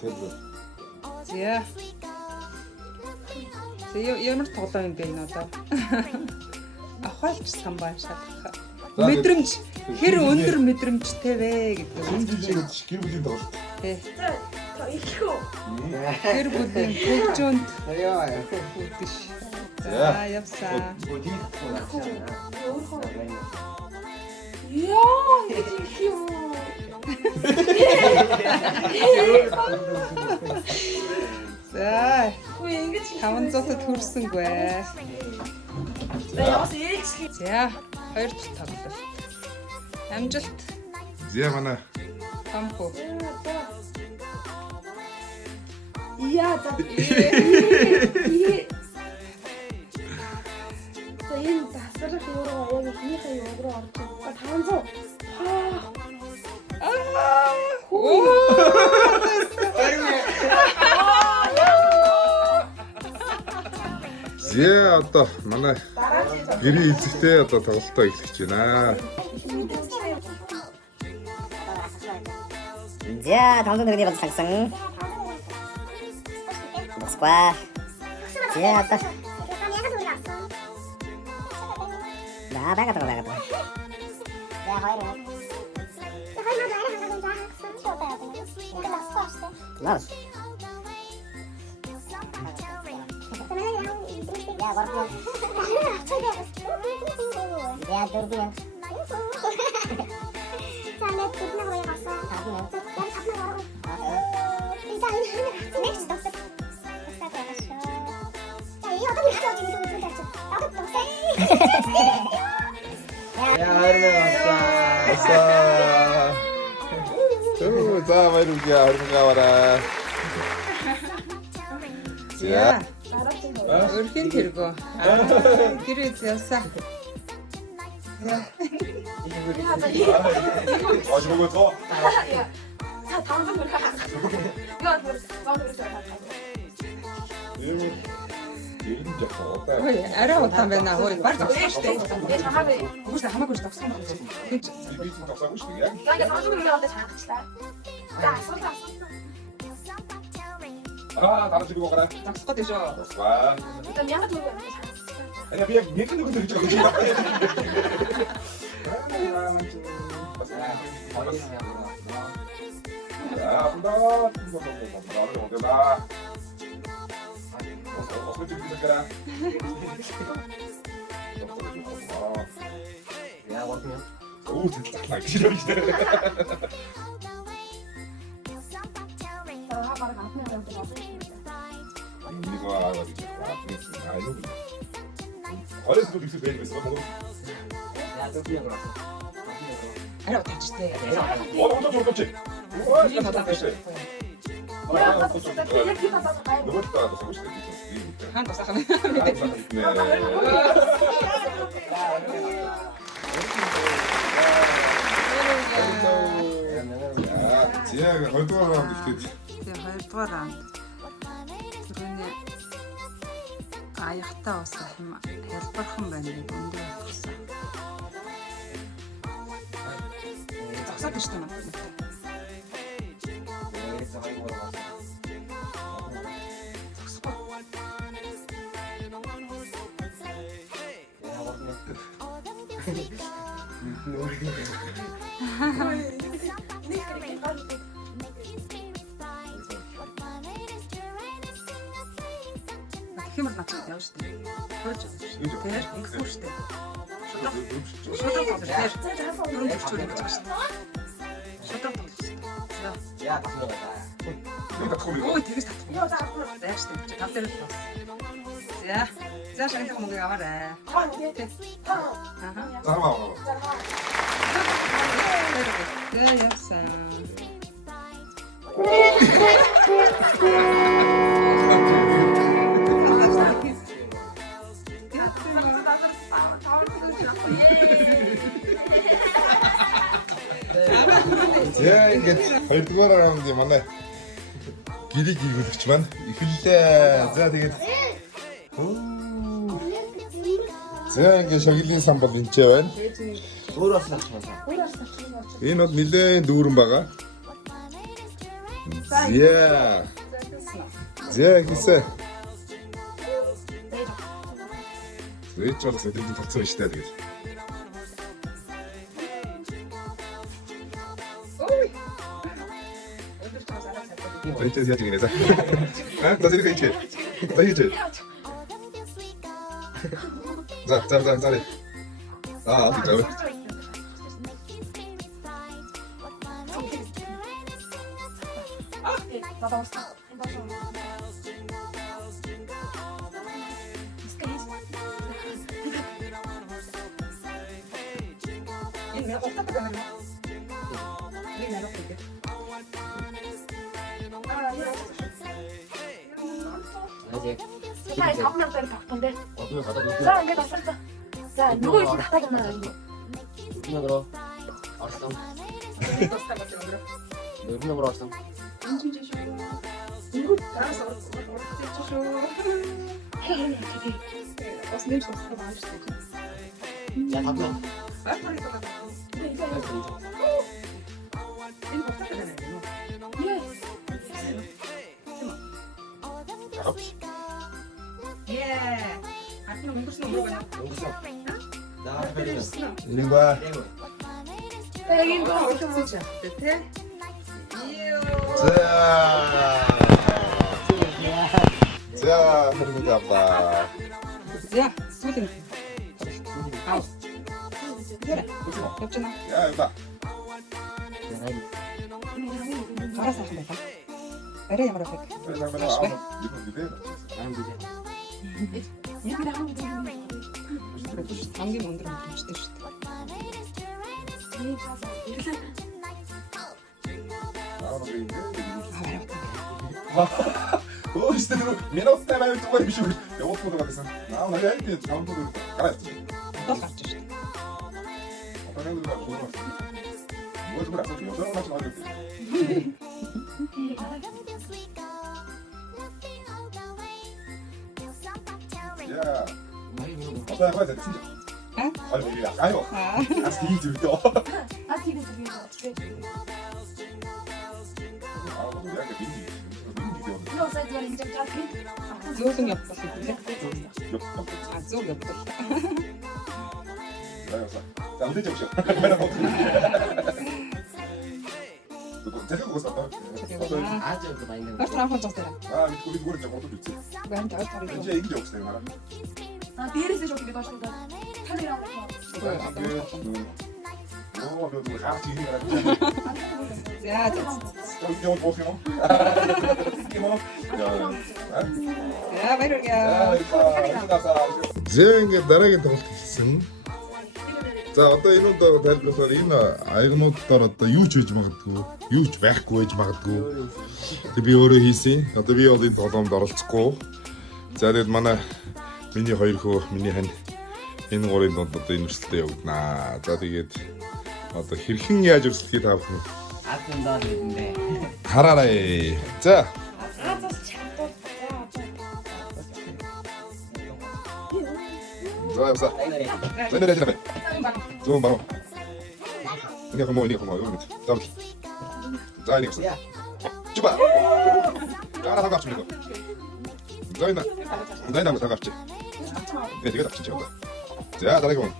За. Ямар тоглоом юм бэ энэ одоо? Ахаалч самбаа шатах. Мэдрэмж хэр өндөр мэдрэмжтэй вэ гэдэг үзүүлж гэр бүлийн тоглолт. Тий. Ихүү. Гэр бүлийн хөгжөөнд Аяа. үүдэж. За. За явсаа. Яа, ихүү. За. Үгүй ингэж 500-д хүрсэнгүй. Яас ээлжлээ. За, хоёр дахь тоглолт. Амжилт. Зэ манай Кампо. Яа за. За энэ тасрах юуруу яг ихнийхээ юу руу орж байгаа. 500. зэ одоо манай гэрийн эзэгтэй одоо тоглолтоо эхлэж байна. За, 당근 드리기 받은 상승. 모스과. 자, 왔다. 나 나가 들어. 야, 나왔어. 야, 버려. 야, 들고. 아싸. 자, 마이루기야, 얼른가 와라. За. Өрхийн тэргөө. Гэрээ явсаа. 먹었어? 자, 다음 좀 그래. 이거 이름 적어. Ой, арай удаан байна. Ой, баг зогсоо штэ. 얘 장갑을. Үгүй хамаагүй зогсоо. Тэгж. 비비스 덕사고 싶은 게? 나 이제 다음 좀 그래. 장갑치다. 자, 손다. 아, 다른 집이 먹어라. Зогсох гэж шүү. 와. 일단 미안해 보이고 있는 아니야, 그냥 얘기는 것도 있죠. 야, 아프다. 어디다. 어서 좀 비켜라. 야, 버티면. 오, 진짜 딱 날씨 기다리시네. 말을 안 해요. 이거 어디지? 아, 이거. 어렸을 때 믹스 베이비 있어. 야, 또 그냥 그랬어. Арай удаан штэ. 엄청 좋은 거지. 와, 이게 진짜 받아. 좋겠어. 뭐야, 나 진짜 되게 기다려서 가야 돼. 너무 좋다. 사고 싶다. Хаан тусах нь. 네. 야, 지혜가 활동하러 가면 좋겠지. Тэгээ хоёрдугаар раунд. Түрүүний аяхтаа бас юм хэлбэрхэн байна гэдэг өндөр болсон. Зогсоод штэ юм. Хэмэр начаад явна штэ. Хөөж явна штэ. Тэр ингэхгүй штэ. Шудраг тоглож тэр. Түрүүнд өчүүл гэж байна штэ. Шудраг тоглож штэ. 야, 다 들어갔다. 여기다 털이. Ой, тэгэж татахгүй. 이거 자, 앞으로. Зайг штэ. Тав дээр л бас. За. За шагнах мөнгө аваарай. 아, 이게. 아, Аха. 잠깐만. За явсан. 자, ингээд 2-р раундын манай гэрийг хийгүүлэгч маань эхэллээ. За тэгээд за ингээд шоглын сан бол энэ ч байна. өөрөөс авчихсан. Энэ бол нэлээд дүүрэн байгаа. 지야. 지야, 기세. 왜 쩔었어? 좀 닥쳐 시대야 되겠지. Ahorita ya tiene esa. Ah, no sé qué dice. No dice. 자. 아, 진짜. 이제 자, 4분명짜리 바쁜데. 어두면 가다 놓고 자, 내가 썼다. 자, 누구 이렇게 다 하겠나, 이거. 분명 들어. 알았어. 너 분명 들어 왔어. 야, 답변. 나 답변이면. 있는 거야. 자, 흐르는 거 아빠. 야, 소등. 아우. 그래. 옆주나. 야, 여기다. 알아서 한번 해봐. 어려야 말아 백. 감기 만들어 먹으면 맛있대. O işte menos temel tutmayı bir şey. Ya o fotoğraf desem. Na ona geldi diye tam fotoğraf. Karat. 또 같이 işte. Otanın da fotoğraf. Bu bırak. O zaman maç var. Ya. Otan yapar da tince. Ha? Hadi ya. Ayo. 아. Az değil diyor. 아, 지금 저기. 아, 너무 약간 민지. 민지 되었네. 이거 사이즈가 인정 짧게. 소등이 없어. 근데. Yok. 아, 소이 없어. 알았어. 자, 언제 좀 쉬어. 카메라 보고. 너 제대로 보고 썼다. 아주 그 많이 얼른 한번 줬어라. 아, 우리 그거는 좀 어떻게 좋지? 왜 한테 얼른 현재 얘기 없어, 내가. 아, 비엘에서 저기 가서 탈리라고. 야, 야, 말이야. Зэнгэ дараагийн тоглолт хийсэн. За одоо энэ удаа тайлбарлахаар энэ аягнуудаар одоо юу ч хийж магадгүй, юу ч байхгүй байж магадгүй. Тэг би өөрөө хийсэн. Одоо би бол энэ тоглоомд оролцохгүй. За тэгээд миний хоёр хөө, миний хань энэ гурийн донд одоо энэ өрсөлдөд явагдана. За тэгээд одоо хэрхэн яаж өрсөлдөхийг та бүхэн 아픈 더 되는데. хараарай. За за явса. За нэрээ хэлээ. Зүүн баруун. Энийг хэмээн юу гэж. За энийг. Чуба. Гараа тагач мэг. За энэ. За энэ тагач. Тэгээд авчих юм байна. За дараагийн хүн.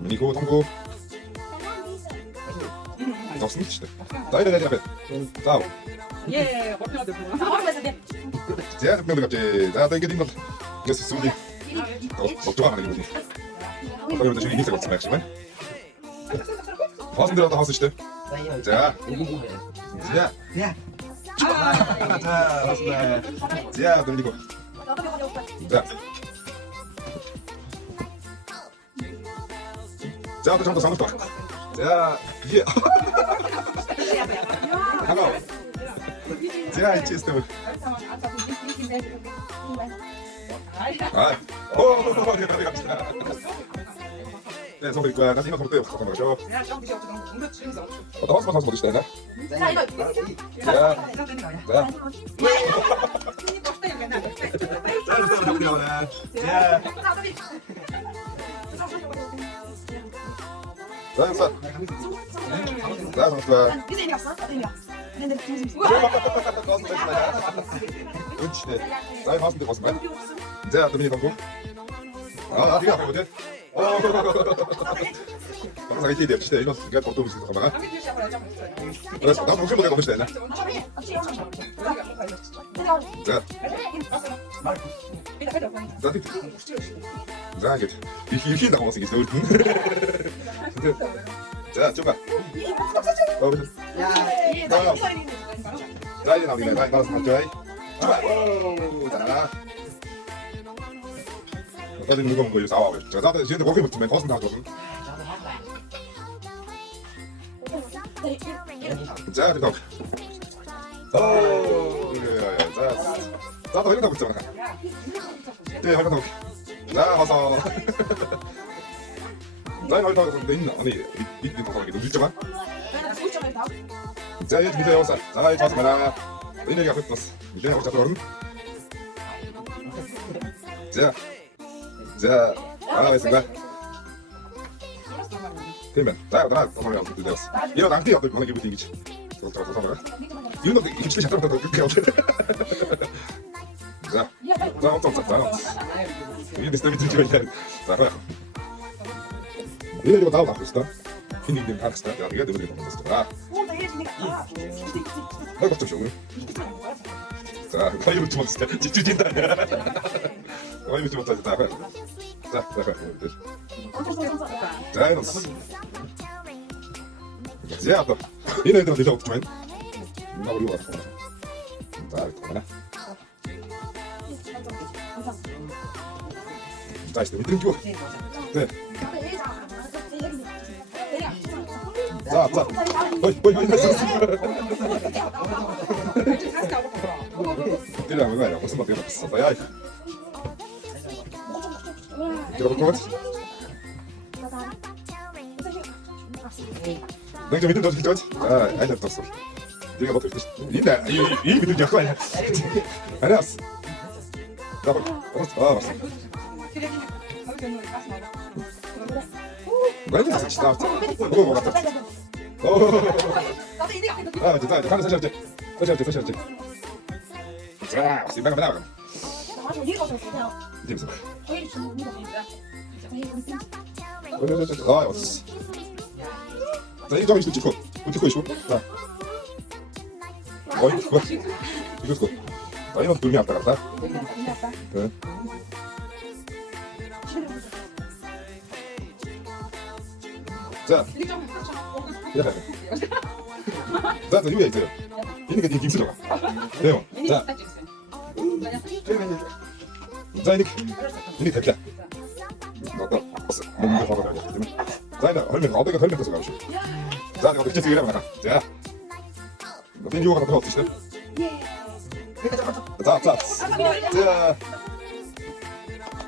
Миний хөө тонгоо. Зовсон ч шүү дээ. За энэ дээр за. 예, 어떻게 하든. За мэг авч. За одоо ингэ юм бол. Гэс сүлээ. 걱정하는 게 뭐지? 아빠 이러다 저기 인생 없으면 약간 화순들 왔다 화수 시대. 자, 자, 자, 맞습니다. 자, 돌리고. 자, 자, 또 정도 상도. 자, 예. 반가워. 자, 이 시스템을. 아, 오, 네, 갑시다. 네, 선배 있고요. 나 이거 선배 없어, 선배죠. 야, 좀 비교 좀 공부 중에서. 어떤 화수 화수 어디 있다, 자, 이거. 자, 이거 되는 거야. 자. 신이 빡대 맨날. 자, 좋습니다. 우리가 자, 자, 역사. 자, 선수가. 이제 이리 왔어? 어디 이리 왔어? 그렇지. 자, 맞습니다. 맞습니다. 자, 드미니 담고. 아, 네가 하고 돼. 항상 이렇게 돼요. 시대 이거 그러니까 보통 무슨 거다가. 그래서 나 무슨 뭐가 없을 때나. 자, 자, 이게 이렇게 나와 있어. 자, 좀 봐. 야, 자, 이제 나오네. 나 나와서 자. 자. 어떤 누가 뭐 이거 나와. 자, 나도 지금 거기 붙으면 거기서 나거든. 저도 할 거야. 자, 됐다. 자, 또 이거 붙잖아. 네, 이거 또. 자, 와서. 자, 이거 또 있나? 아니, 밑에 거 이거 늦잖아. 자, 이제 밑에 와서. 자, 이제 와서 봐라. 이내가 붙었어. 이제 와서 또. 자, 알겠습니다. 되면, 자, 나 도망가 붙었어. 이거 낭비 어떨 거는 기분 ting기지. 이런 것도 이렇게 진짜 잡다 그렇게 없어. 자, 자, 엄청 자. 이게 비슷한 비슷한 거 있잖아. 자, 봐요. 이거 나와 봤어. 핀딩 다 했어. 야, 이게 되는 거 봤어. 아, 나 걱정 좀. 자, 가위로 좀 왔어. 집주진다. 가위로 좀 왔다. 자, 봐요. 자, 자, 이거. 자, 또 이런 애들 대장 없지만. 나 우리 왔어. 자, 이거나. 자, 이제 밑에 끼워. 네. 자, 어이. 이리와 뭐야? 무슨 맛이야? 무슨 야. 들어볼 것 같아. 너좀 밑에 넣어줘. 자, 아이들 떴어. 네가 먹을 수 있어. 있네. 이 밑에 넣을 거 아니야. 알았어. 자, 맞어. 많이 났어, 진짜. 뭐 같다. 아, 진짜. 가는 사실 없지. 자, 나가. 이제 무슨? 아, 왔어. 자, 이거 좀 찍고 있어. 자, 이거. 자, 이거 둘이 왔다 갔다. 네. 자, 자, 위에 있어요. 이니까 이 김치죠. 돼요. 자, 이니 대피야. 너도 몸도 잡아야 돼. 자, 이제 얼면 어디가 덜면 떠서 가시오. 자, 내가 어떻게 찍으려면 나가. 자, 너는 이거 갖다 어떻게 돼?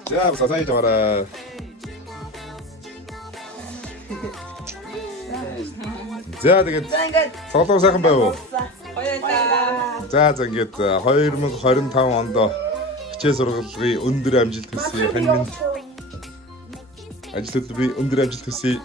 자, 사사히 잡아라. 자, 되게 서울도 시작한 배우. 자, 저기다 허이르면 허이른 타운 언더. 기체소로의 온드를 암질투스의 한민. 아지트들이 온드를 암질투스의